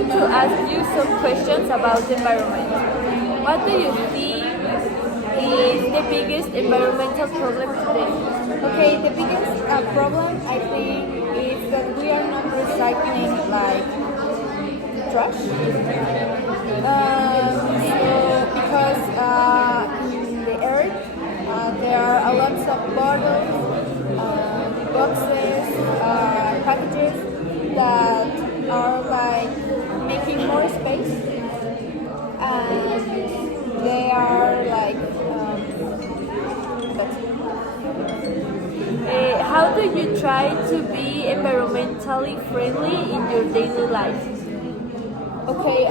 going to ask you some questions about the environment. What do you think is the biggest environmental problem today? Okay, the biggest problem I think is that we are not recycling like trash. So because in the earth there are a lot of bottles, boxes, packages that are like making more space, and they are like that's it. How do you try to be environmentally friendly in your daily life? Okay,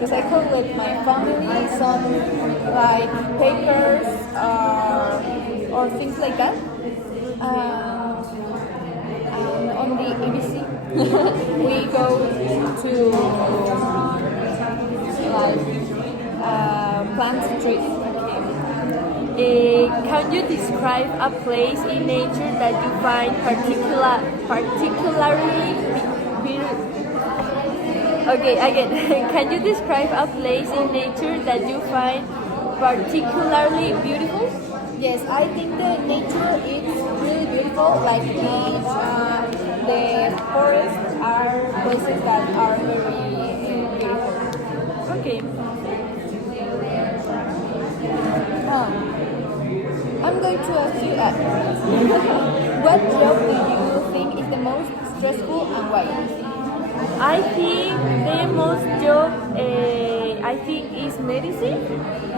recycle with my family some like papers or things like that. And on the ABC, we go to like plant trees. Can you describe a place in nature that you find particularly beautiful? Okay, again. Can you describe a place in nature that you find particularly beautiful? Yes, I think the nature is really beautiful. Like beach, the forests are places that are very beautiful. Okay. I'm going to ask you what job do you think is the most stressful and why? I think the most job I think is medicine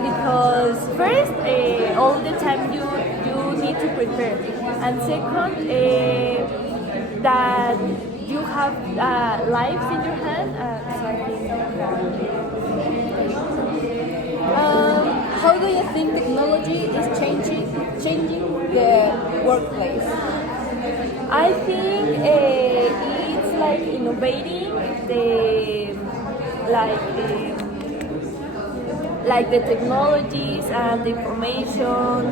because first all the time you need to prepare, and second that you have lives in your hand. So I think How do you think technology is changing the workplace? I think it's like innovating like the technologies and the information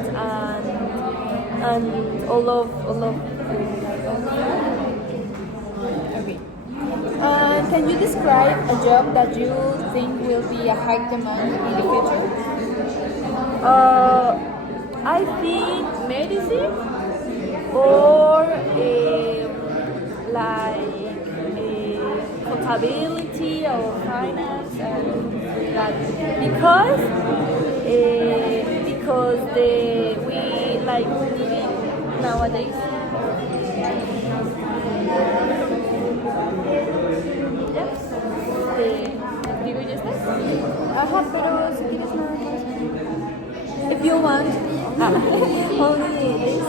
and all of Okay. Can you describe a job that you think will be a high demand in the future? I think medicine or contability or finance and that because we like need it nowadays. Yes. Digo ya está. Ajá, pero si quieres nada más. If you want, only this.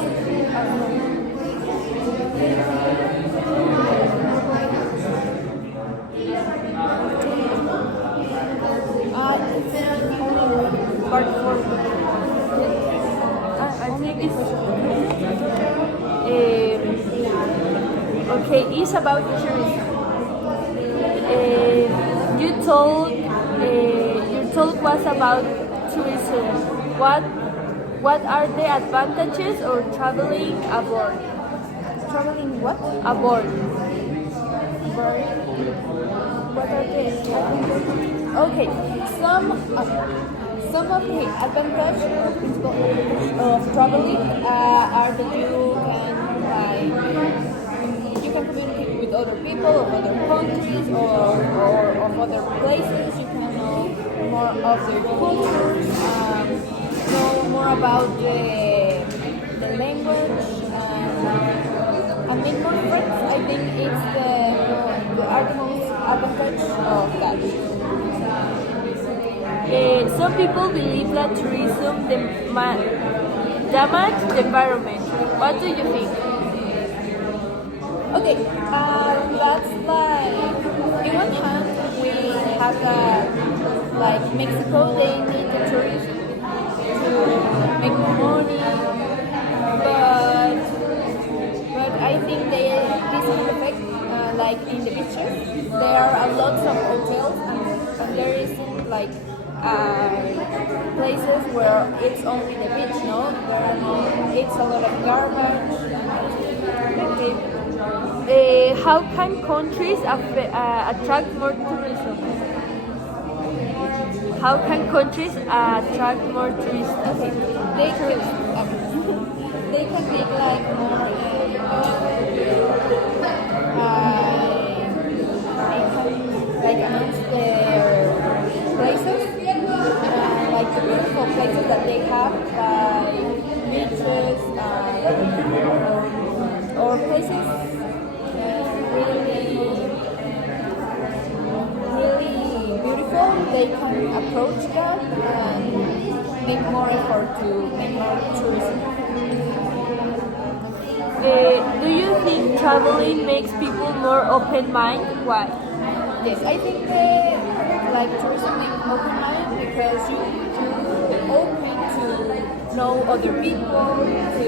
Part 4. I think it's okay. It's about tourism. Your talk was about tourism. What are the advantages of traveling aboard? Traveling what? Aboard. What are the advantages? Okay, some of the advantages or principles of traveling are that you can communicate with other people of other countries or of other places. You can know more of their cultures, know more about the language, and make more friends. I think it's the most advantage of that. Some people believe that tourism damage the environment. What do you think? Okay, that's like in one hand we have like Mexico. They need the tourism to make more money, but I think this can affect like in the picture. There are a lot of hotels and there isn't like places where it's only the beach. No, it's a lot of garbage. How can countries attract more tourism? How can countries attract more tourists? Okay, they can, they can make like more, like announce their places, like the beautiful places that they have, like beaches, or places really, really beautiful. They can approach that and make more effort to make more tourism. Do you think traveling makes people more open-minded? Why? Yes, I think like tourism makes open mind because you open to know other people, to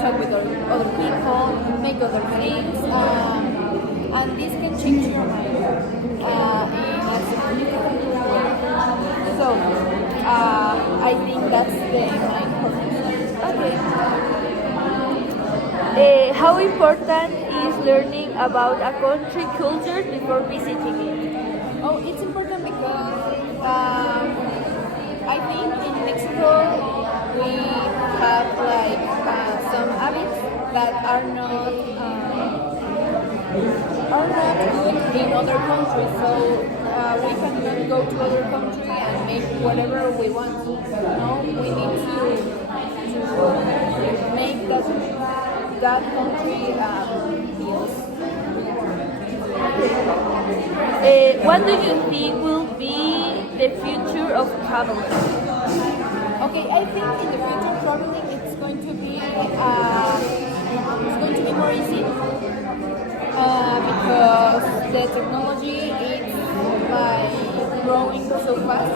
talk with other people, make other things, and this can change your mind in a significant way. So I think that's the main purpose. Okay. How important is learning about a country culture before visiting it? Oh, it's important because I think in Mexico we have like some habits that are not good in other countries. So we cannot go to other country and make whatever we want. No, we need to make that country What do you think will be the future of traveling? Okay, I think in the future traveling it's going to be more easy because the technology is like growing so fast.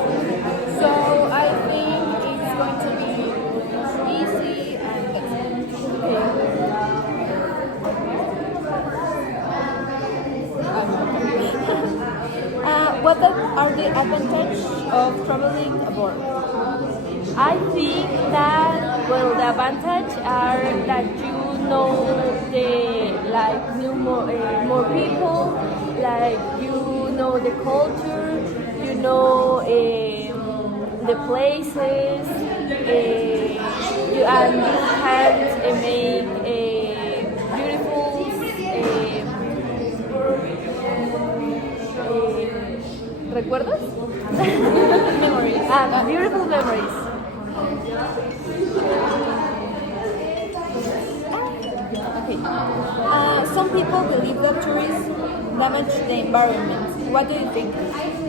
So I think it's going to be easy and what are the advantages of traveling abroad? I think that the advantage are that you know more people, like you know the culture, you know the places, you can make beautiful recuerdos, Memories. beautiful memories. Okay. Some people believe that tourists damage the environment. What do you think?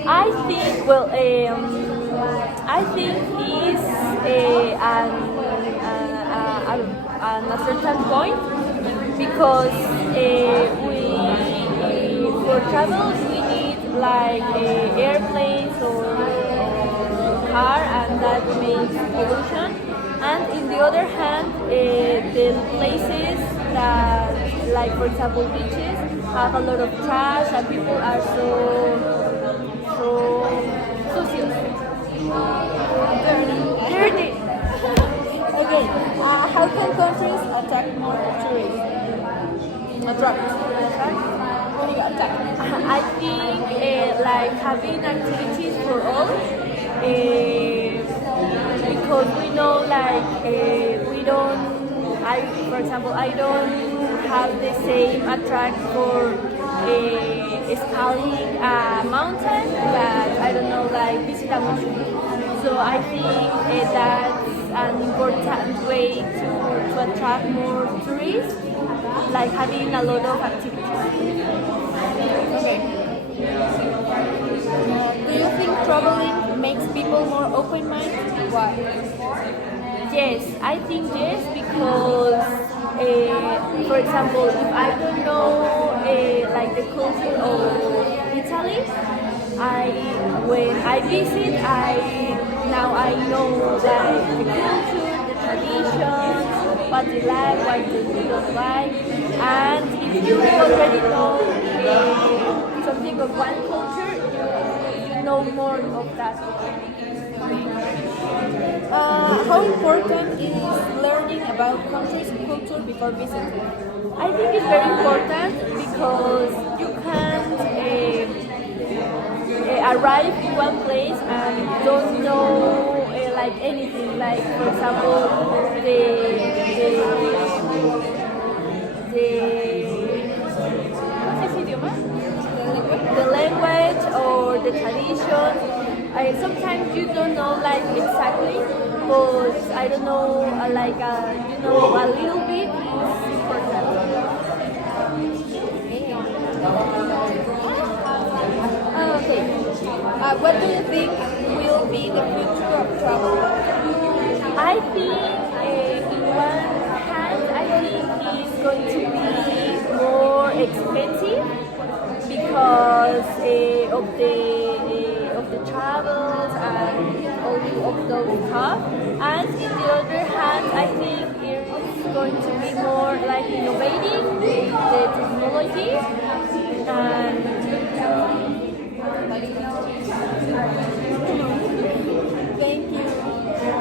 I think is an a certain point because we for travel we need like airplanes or car and that makes pollution. And in the other hand, the places that, like for example, beaches have a lot of trash and people are so sucios. Dirty. Okay. How can countries attract more tourists? Attack. I think like having activities for all. Because we know we don't for example I don't have the same attract for scaling a mountain that I don't know visit a museum. So I think that's an important way to attract more tourists, like having a lot of activities. Okay. Do you think traveling makes people more open-minded? Why? Yes, I think yes because, for example, if I don't know like the culture of Italy, when I visit, I know like the culture, the traditions, what they like, what they don't like, and if you already know something of one culture, you know more of that. How important is learning about countries' culture before visiting? I think it's very important because you can't arrive in one place and don't know like anything. Like for example, ¿cómo se dice idioma? The language or the tradition. Sometimes you don't know like exactly, but I don't know like you know a little bit is important. Okay. What do you think will be the future of travel? I think in one hand, I think it's going to be more expensive because of the travels and all of those stuff. And in the other hand, I think it's going to be more like innovating the technology and